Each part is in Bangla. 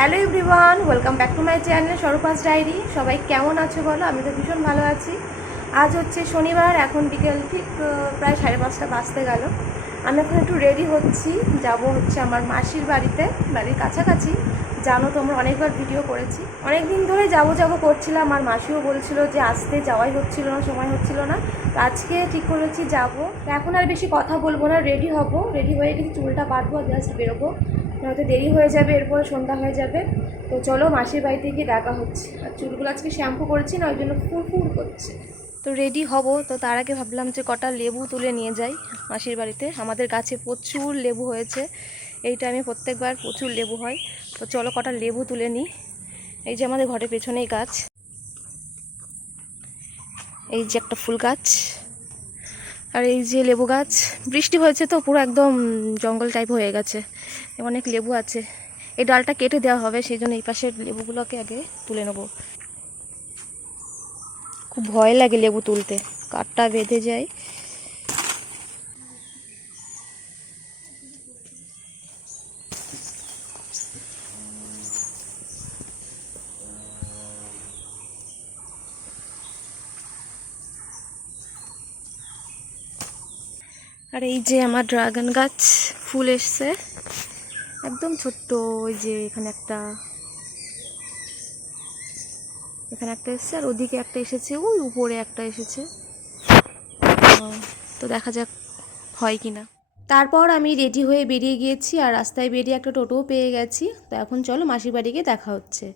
Hello everyone, welcome back to my channel Swarupa's diary. সবাই কেমন আছো বলো? আমি তো ভীষণ ভালো আছি। আজ হচ্ছে শনিবার, এখন বিকেল ঠিক প্রায় 5:30 বাজতে গেল। আমি এখন একটু রেডি হচ্ছি, যাব হচ্ছে আমার মাসির বাড়িতে, বাড়ির কাছাকাছি। জানো তোমরা, অনেকবার ভিডিও করেছি, অনেক দিন ধরে যাব করছিলাম। আর মাসিও বলছিল যে আসতে, যাওয়াই হচ্ছিল না, সময় হচ্ছিল না। তো আজকে ঠিক করেছি যাব। এখন আর বেশি কথা বলবো না, রেডি হব। রেডি হয়ে কিছু চুলটা বাঁধবো, জাস্ট বেরোবো, হয়তো দেরি হয়ে যাবে, এরপরে সন্ধ্যা হয়ে যাবে। তো চলো মাসির বাড়িতে গিয়ে দেখা হচ্ছে। আর চুলগুলো আজকে শ্যাম্পু করেছি না, ওই জন্য ফুরফুর করছে। তো রেডি হব, তো তার আগে ভাবলাম যে কটা লেবু তুলে নিয়ে যাই মাসির বাড়িতে। আমাদের গাছে প্রচুর লেবু হয়েছে, এই টাইমে প্রত্যেকবার প্রচুর লেবু হয়। তো চলো কটা লেবু তুলে নিই। এই যে আমাদের ঘরের পেছনেই গাছ, এই যে একটা ফুল গাছ, আর এই যে লেবু গাছ। বৃষ্টি হয়েছে তো পুরো একদম জঙ্গল টাইপ হয়ে গেছে, অনেক লেবু আছে। এই ডালটা কেটে দেওয়া হবে, সেই জন্য এই পাশের লেবুগুলোকে আগে তুলে নেব। খুব ভয় লাগে লেবু তুলতে, কাঠটা বেঁধে যায়। আর এই যে আমার ড্রাগন গাছ, ফুল এসছে একদম ছোট্ট। ওই যে এখানে একটা এসছে, আর ওদিকে একটা এসেছে, ওই উপরে একটা এসেছে। তো দেখা যাক হয় কিনা। তারপর আমি রেডি হয়ে বেরিয়ে গিয়েছি, আর রাস্তায় বেরিয়ে একটা টোটোও পেয়ে গেছি। তো এখন চলো মাসির বাড়ি গিয়ে দেখা হচ্ছে।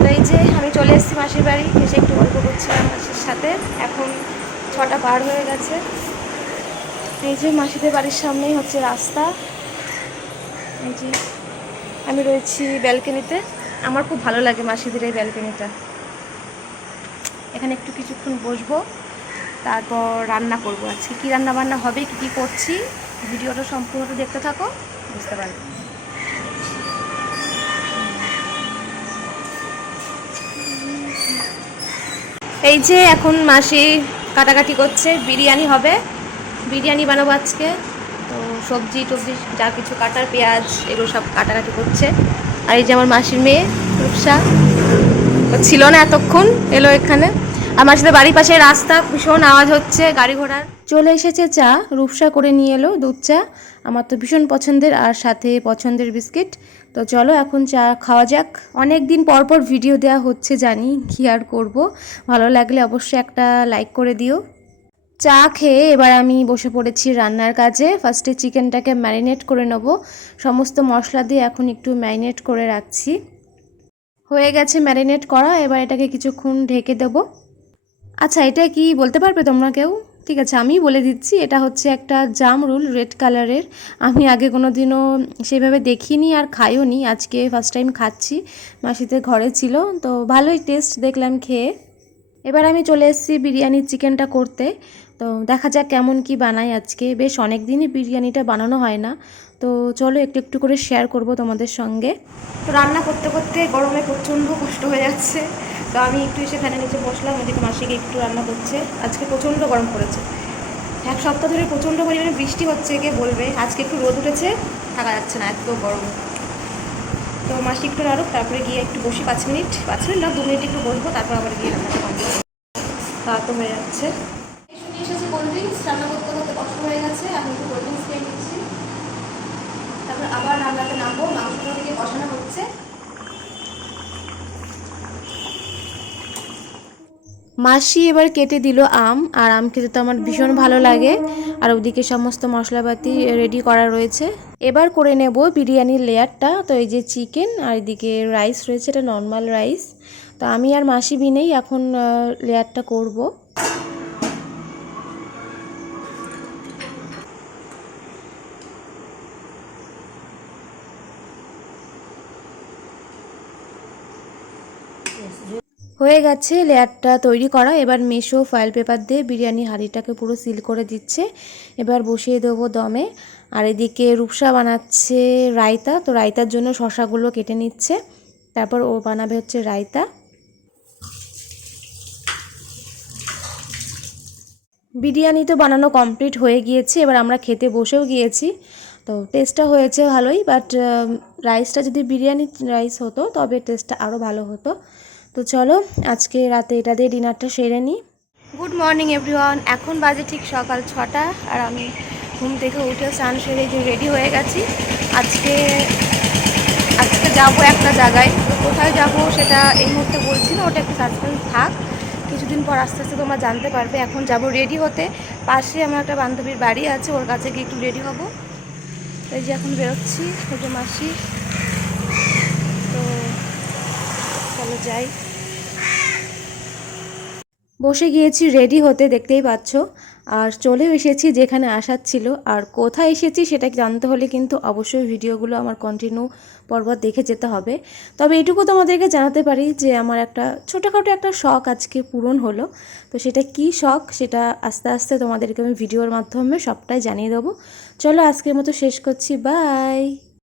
তো এই যে আমি চলে এসেছি মাসির বাড়ি, এসে একটু গল্প করছিলাম মাসির সাথে। এখন 6টা পার হয়ে গেছে। এই যে মাসিদের বাড়ির সামনেই হচ্ছে রাস্তা। এই যে আমি রয়েছি ব্যালকনিতে। আমার খুব ভালো লাগে মাসিদের এই ব্যালকনিটা। এখানে একটু কিছুক্ষণ বসবো, তারপর রান্না করব। আজকে কী রান্না বান্না হবে, কী কী করছি, ভিডিওটা সম্পূর্ণটা দেখতে থাকো, বুঝতে পারবে। এই যে এখন মাসি কাটাকাটি করছে, বিরিয়ানি হবে, বিরিয়ানি বানাবো আজকে। তো সবজি টবজি যা কিছু কাটার, পেঁয়াজ এগুলো সব কাটাকাটি করছে। আর এই যে আমার মাসির মেয়ে রূপসা, ছিল না এতক্ষণ, এলো এখানে। আমার সাথে বাড়ির পাশে রাস্তা, ভীষণ আওয়াজ হচ্ছে গাড়ি ঘোড়ার। চলে এসেছে চা, রূপসা করে নিয়ে এলো দুধ চা, আমার তো ভীষণ পছন্দের, আর সাথে পছন্দের বিস্কিট। তো চলো এখন চা খাওয়া যাক। অনেক দিন পর পর ভিডিও দেওয়া হচ্ছে জানি, কি আর করব। ভালো লাগলে অবশ্যই একটা লাইক করে দিও। চা খেয়ে এবার আমি বসে পড়েছি রান্নার কাজে। ফার্স্টে চিকেনটাকে ম্যারিনেট করে নেব, সমস্ত মশলা দিয়ে এখন একটু ম্যারিনেট করে রাখছি। হয়ে গেছে ম্যারিনেট করা, এবার এটাকে কিছুক্ষণ ঢেকে দেব। আচ্ছা, এটা কি বলতে পারবে তোমরা কেউ? ঠিক আছে, আমি বলে দিচ্ছি, এটা হচ্ছে একটা জামরুল, রেড কালারের। আমি আগে কোনো দিনও সেভাবে দেখিনি আর খাইও নি, আজকে ফার্স্ট টাইম খাচ্ছি। মাসিদের ঘরে ছিল, তো ভালোই টেস্ট দেখলাম খেয়ে। এবার আমি চলে এসেছি বিরিয়ানির চিকেনটা করতে। তো দেখা যাক কেমন কি বানাই আজকে। বেশ অনেক দিনই বিরিয়ানিটা বানানো হয় না, তো চলো একটু একটু করে শেয়ার করব তোমাদের সঙ্গে। তো রান্না করতে করতে গরমে প্রচণ্ড কষ্ট হয়ে যাচ্ছে, তো আমি একটু এসে ফ্যানের নিচে বসলাম, ওদিকে মাসিকে একটু রান্না করছে। আজকে প্রচণ্ড গরম পড়েছে, এক সপ্তাহ ধরে প্রচণ্ড পরিমাণে বৃষ্টি হচ্ছে, কে বলবে। আজকে একটু রোদ উঠেছে, থাকা যাচ্ছে না, এত গরম। তো মাসি একটু নাড়ুক, তারপরে গিয়ে একটু বসি 5 মিনিট, 5 মিনিট না 2 মিনিট একটু বসবো, তারপর আবার গিয়ে রান্নাটা কমপ্লিট। তা তো হয়ে যাচ্ছে। শুনে এসেছে কোল্ড ড্রিঙ্কস, রান্না করতে করতে কষ্ট হয়ে গেছে, আমি একটু কোল্ড ড্রিঙ্কস খেয়ে নিচ্ছি, তারপর আবার রান্নাতে নামবো। মাংসটা দিকে কষানো হচ্ছে। মাসি এবার কেটে দিল আম, আর আম খেতে তো আমার ভীষণ ভালো লাগে। আর ওদিকে সমস্ত মশলাপাতি রেডি করা রয়েছে। এবার করে নেব বিরিয়ানির লেয়ারটা। তো এই যে চিকেন, আর এদিকে রাইস রয়েছে, এটা নর্মাল রাইস। তো আমি আর মাসি বিনেই এখন লেয়ারটা করব। হয়ে গেছে লেয়ারটা তৈরি করা। এবার মেশো ফয়েল পেপার দিয়ে বিরিয়ানি হাঁড়িটাকে পুরো সিল করে দিচ্ছে। এবার বসিয়ে দেবো দমে। আর এদিকে রূপসা বানাচ্ছে রায়তা, তো রায়তার জন্য শশাগুলো কেটে নিচ্ছে, তারপর ও বানাবে হচ্ছে রায়তা। বিরিয়ানি তো বানানো কমপ্লিট হয়ে গিয়েছে, এবার আমরা খেতে বসেও গিয়েছি। তো টেস্টটা হয়েছে ভালোই, বাট রাইসটা যদি বিরিয়ানি রাইস হতো তবে টেস্টটা আরও ভালো হতো। তো চলো আজকে রাতে এটা দিয়ে ডিনারটা সেরে নিই। গুড মর্নিং এভরিওয়ান, এখন বাজে ঠিক সকাল 6টা, আর আমি ঘুম থেকে উঠে স্নান সেরে যে রেডি হয়ে গেছি। আজকে যাবো একটা জায়গায়, তো কোথায় যাবো সেটা এই মুহূর্তে বলছি না, ওটা একটু সাসপেন্স থাক, কিছুদিন পর আস্তে আস্তে তোমরা জানতে পারবে। এখন যাব রেডি হতে, পাশে আমার একটা বান্ধবীর বাড়ি আছে, ওর কাছে গিয়ে একটু রেডি হবো। এই যে এখন বেরোচ্ছি, ছোটো মাসি, তো চলো যাই। বসে গিয়েছি রেডি হতে, দেখতেই পাচ্ছ, আর চলেও এসেছি যেখানে আসার ছিল। আর কোথায় এসেছি সেটা জানতে হলে কিন্তু অবশ্যই ভিডিওগুলো আমার কন্টিনিউ পর্বত দেখে যেতে হবে। তবে এটুকু তোমাদেরকে জানাতে পারি যে আমার একটা ছোটোখাটো একটা শখ আজকে পূরণ হলো। তো সেটা কী শখ সেটা আস্তে আস্তে তোমাদেরকে আমি ভিডিওর মাধ্যমে সবটাই জানিয়ে দেবো। চলো আজকের মতো শেষ করছি, বাই।